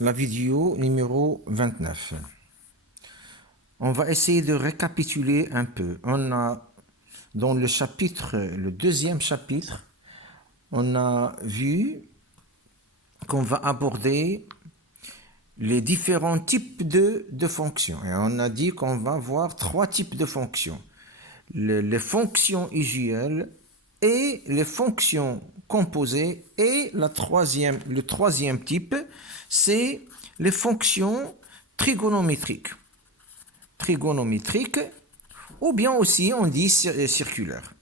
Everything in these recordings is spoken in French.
la vidéo numéro 29. On va essayer de récapituler un peu. On a, dans le chapitre, le deuxième chapitre, on a vu qu'on va aborder les différents types de fonctions. Et on a dit qu'on va voir trois types de fonctions. Les fonctions usuelles et les fonctions composées. Et le troisième type, c'est les fonctions trigonométriques. Ou bien aussi on dit circulaires.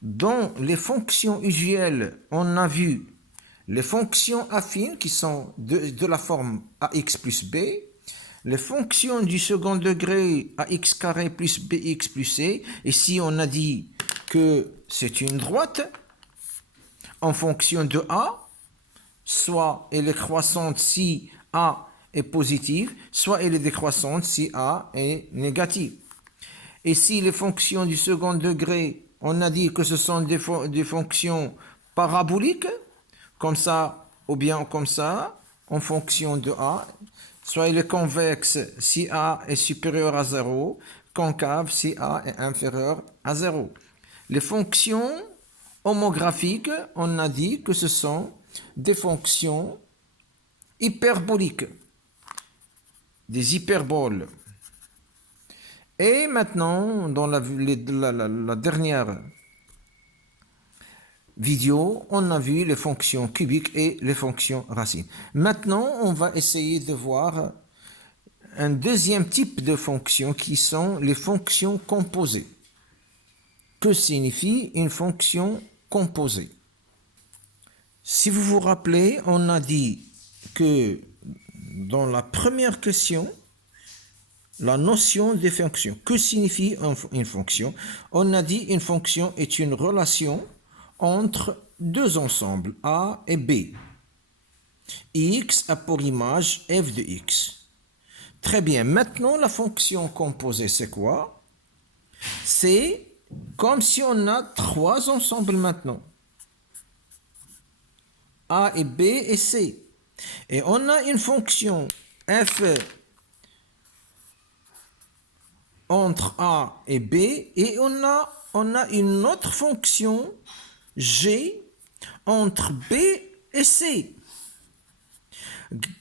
Dans les fonctions usuelles, on a vu les fonctions affines qui sont de la forme ax plus b, les fonctions du second degré ax carré plus bx plus c. Ici, on a dit que c'est une droite en fonction de a, soit elle est croissante si a est positive, soit elle est décroissante si a est négative. Et si les fonctions du second degré, on a dit que ce sont des fonctions paraboliques, comme ça ou bien comme ça, en fonction de a, soit il est convexe si a est supérieur à 0, concave si a est inférieur à 0. Les fonctions homographiques, on a dit que ce sont des fonctions hyperboliques, des hyperboles. Et maintenant, dans la dernière vidéo, on a vu les fonctions cubiques et les fonctions racines. Maintenant, on va essayer de voir un deuxième type de fonctions qui sont les fonctions composées. Que signifie une fonction composée? Si vous vous rappelez, on a dit que dans la première question, la notion des fonctions. Que signifie une fonction? On a dit une fonction est une relation entre deux ensembles, A et B. X a pour image f de x. Très bien. Maintenant, la fonction composée, c'est quoi? C'est comme si on a trois ensembles maintenant. A et B et C. Et on a une fonction f entre A et B, et on a une autre fonction G entre B et C.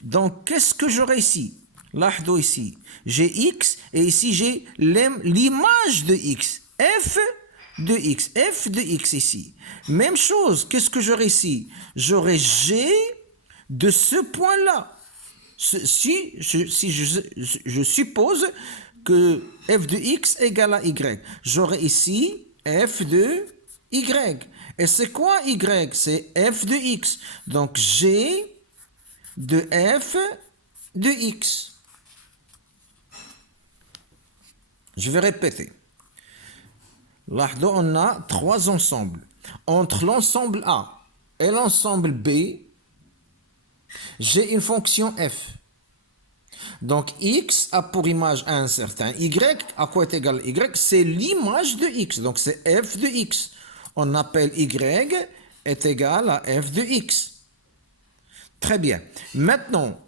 Donc, qu'est-ce que j'aurai ici? L'ahdo ici, j'ai X, et ici j'ai l'image de X, F de X ici. Même chose, qu'est-ce que j'aurai ici? J'aurai G de ce point-là. Si je suppose que f de x égale à y. J'aurai ici f de y. Et c'est quoi y? C'est f de x. Donc g de f de x. Je vais répéter. Là, on a trois ensembles. Entre l'ensemble A et l'ensemble B, j'ai une fonction f. Donc, x a pour image un certain y. À quoi est égal y? C'est l'image de x. Donc, c'est f de x. On appelle y est égal à f de x. Très bien. Maintenant,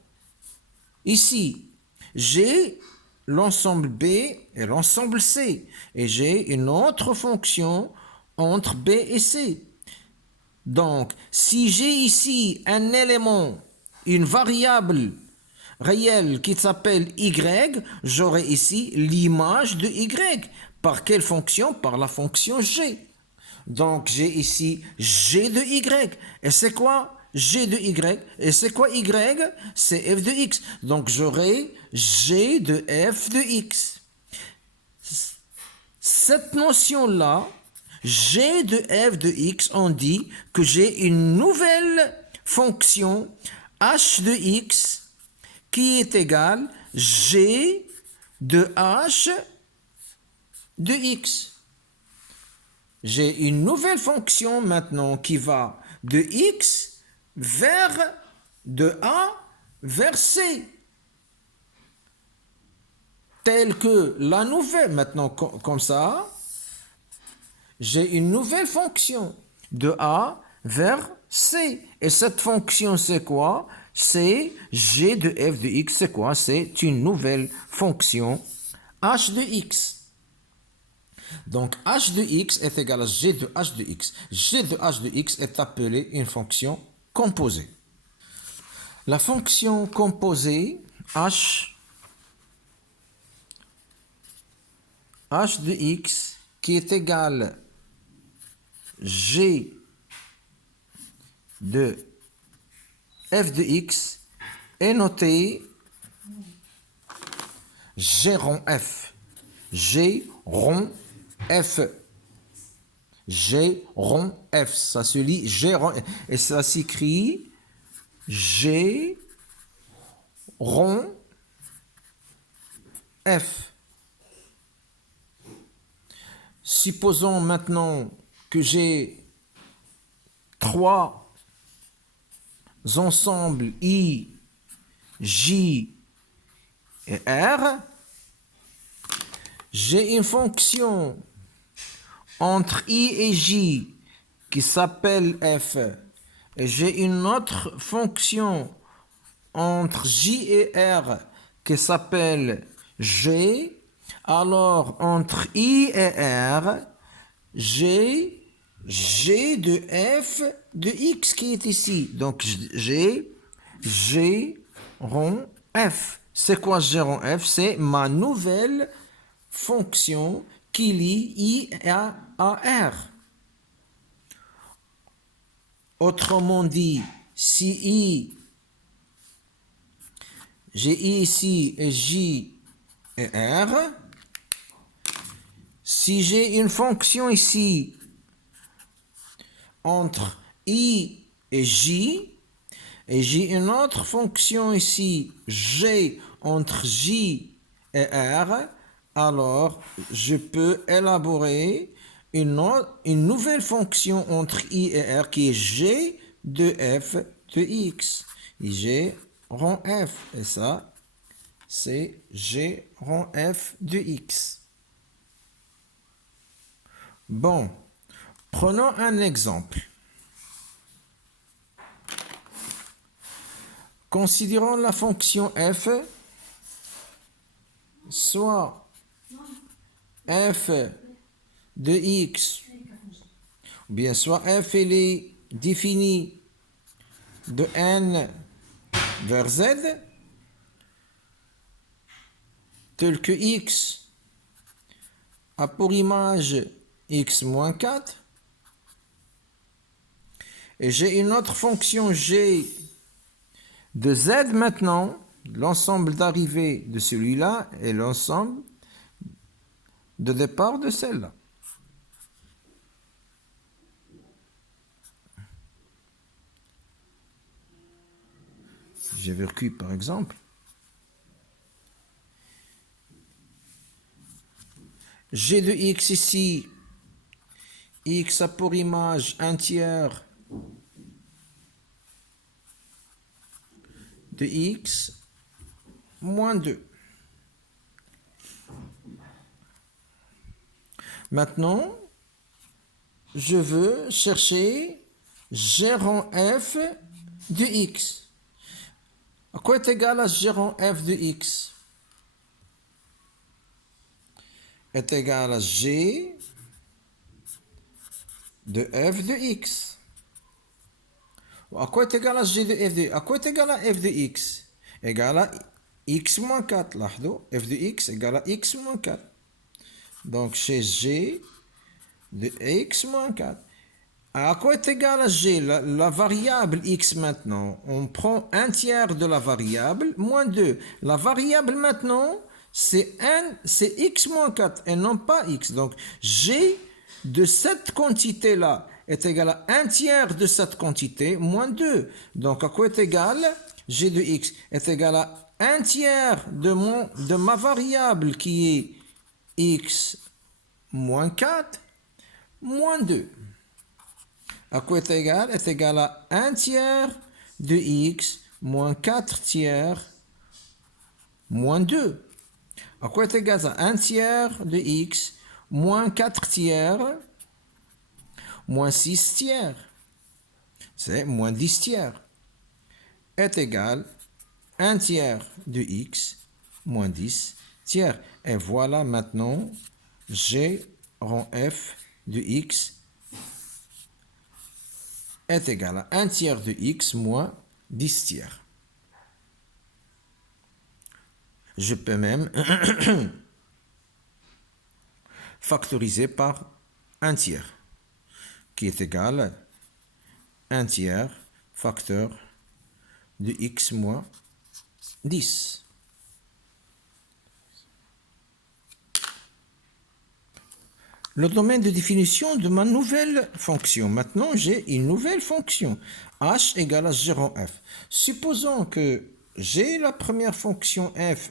ici, j'ai l'ensemble B et l'ensemble C. Et j'ai une autre fonction entre B et C. Donc, si j'ai ici un élément, une variable réel qui s'appelle y, j'aurai ici l'image de y. Par quelle fonction? Par la fonction g. Donc j'ai ici g de y. Et c'est quoi g de y? Et c'est quoi y? C'est f de x. Donc j'aurai g de f de x. Cette notion-là, g de f de x, on dit que j'ai une nouvelle fonction h de x qui est égal g de h de x. J'ai une nouvelle fonction maintenant qui va de x de A vers C. Telle que la nouvelle, maintenant comme ça, j'ai une nouvelle fonction de A vers C. Et cette fonction, c'est quoi? c'est g de f de x, c'est quoi? C'est une nouvelle fonction h de x. Donc h de x est égal à g de h de x. G de h de x est appelée une fonction composée. La fonction composée h de x qui est égale g de f de x est notée g rond f. G rond f. G rond f. Ça se lit g rond f. Et ça s'écrit g rond f. Supposons maintenant que j'ai trois ensembles I, J et R. J'ai une fonction entre I et J qui s'appelle f. Et j'ai une autre fonction entre J et R qui s'appelle G. Alors, entre I et R, j'ai G de f de x qui est ici. Donc, j'ai G rond f. C'est quoi G rond f? C'est ma nouvelle fonction qui lie I à R. Autrement dit, si I, j'ai I ici et J et R, si j'ai une fonction ici entre I et J, et j'ai une autre fonction ici, G, entre J et R, alors je peux élaborer une nouvelle fonction entre I et R qui est G de f de x. Et G rond f. Et ça, c'est G rond f de x. Bon, prenons un exemple. Considérons la fonction f soit f de x, ou bien soit f elle est définie de n vers z, tel que x a pour image x moins 4, et j'ai une autre fonction g de z maintenant, l'ensemble d'arrivée de celui-là et l'ensemble de départ de celle-là. J'ai vécu par exemple. G de x ici, x a pour image un tiers de x moins 2. Maintenant, je veux chercher g rond f de x. À quoi est égal à g rond f de x? Est égal à g de f de x. À quoi est égal à g de f de x? À quoi est égal à f de x? Égal à x moins 4. لاحظوا, f de x égale à x moins 4. Donc, chez g de x moins 4. À quoi est égal à g? La variable x maintenant. On prend un tiers de la variable, moins 2. La variable maintenant, c'est x moins 4 et non pas x. Donc, g de cette quantité-là est égal à un tiers de cette quantité, moins 2. Donc, à quoi est égal? G de x est égal à un tiers de ma variable qui est x moins 4, moins 2. À quoi est égal? Est égal à 1 tiers de x moins 4 tiers moins 2. À quoi est égal à 1 tiers de x moins 4 tiers moins 6 tiers? C'est moins 10 tiers. est égal 1 tiers de x moins 10 tiers. Et voilà maintenant g rond f de x est égal à 1 tiers de x moins 10 tiers. Je peux même factoriser par 1 tiers, qui est égal à 1 tiers facteur de x moins 10. Le domaine de définition de ma nouvelle fonction. Maintenant, j'ai une nouvelle fonction. H égale à g rond f. Supposons que j'ai la première fonction f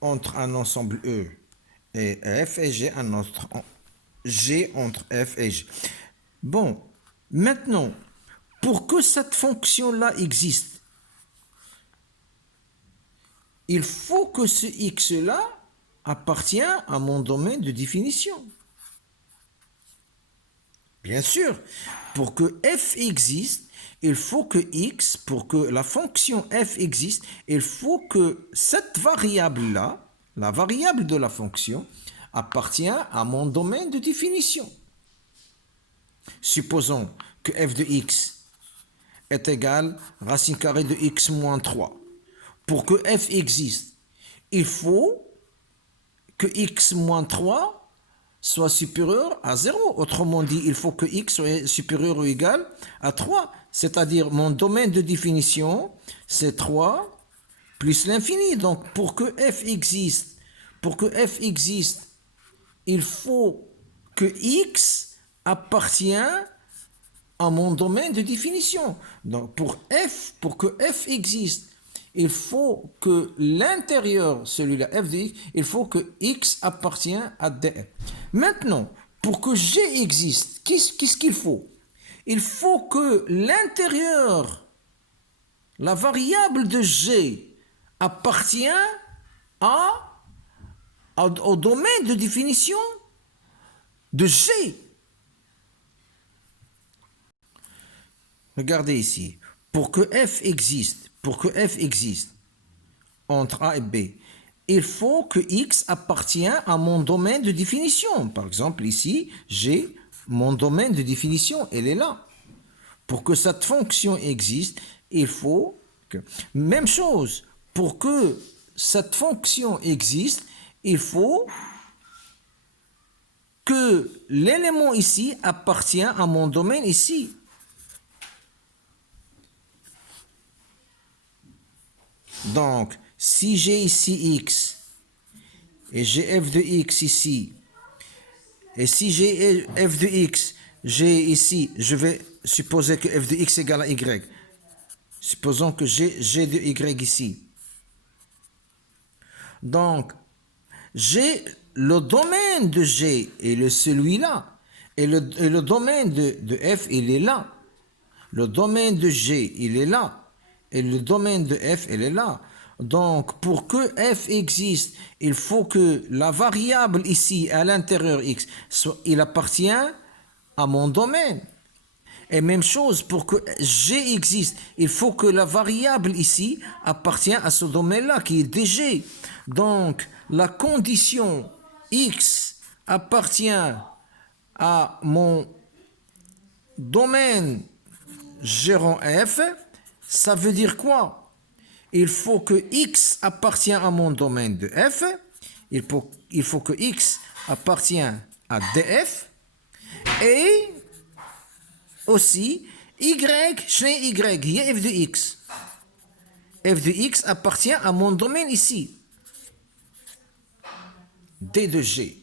entre un ensemble E et f et j'ai un autre g entre f et g. Bon, maintenant, pour que cette fonction-là existe, il faut que ce x-là appartient à mon domaine de définition. Bien sûr, pour que f existe, il faut que x, pour que la fonction f existe, il faut que cette variable-là, la variable de la fonction, appartient à mon domaine de définition. Supposons que f de x est égal à racine carrée de x moins 3. Pour que f existe, il faut que x moins 3 soit supérieur à 0. Autrement dit, il faut que x soit supérieur ou égal à 3. C'est-à-dire, mon domaine de définition, c'est 3 plus l'infini. Donc, pour que f existe, il faut que x appartient à mon domaine de définition. Donc, pour que f existe, il faut que l'intérieur, celui-là, f de x, il faut que x appartient à df. Maintenant, pour que g existe, qu'est-ce qu'il faut? Il faut que l'intérieur, la variable de g, appartient au domaine de définition de g. Regardez ici. Pour que f existe entre A et B, il faut que x appartient à mon domaine de définition. Par exemple, ici, j'ai mon domaine de définition, elle est là. Pour que cette fonction existe, il faut que... Même chose, pour que cette fonction existe, il faut que l'élément ici appartient à mon domaine ici. Donc, si j'ai ici x, et j'ai f de x ici, et si j'ai f de x, j'ai ici, je vais supposer que f de x égale à y. Supposons que j'ai g de y ici. Donc, j'ai le domaine de g et celui-là, et le domaine de f, il est là. Le domaine de g, il est là. Et le domaine de f, elle est là. Donc, pour que f existe, il faut que la variable ici, à l'intérieur x, il appartient à mon domaine. Et même chose, pour que g existe, il faut que la variable ici appartient à ce domaine-là, qui est dg. Donc, la condition x appartient à mon domaine g rond f. Ça veut dire quoi? Il faut que x appartient à mon domaine de f. Il faut que x appartient à df. Et aussi, y chez y, il y a f de x. F de x appartient à mon domaine ici. D de g.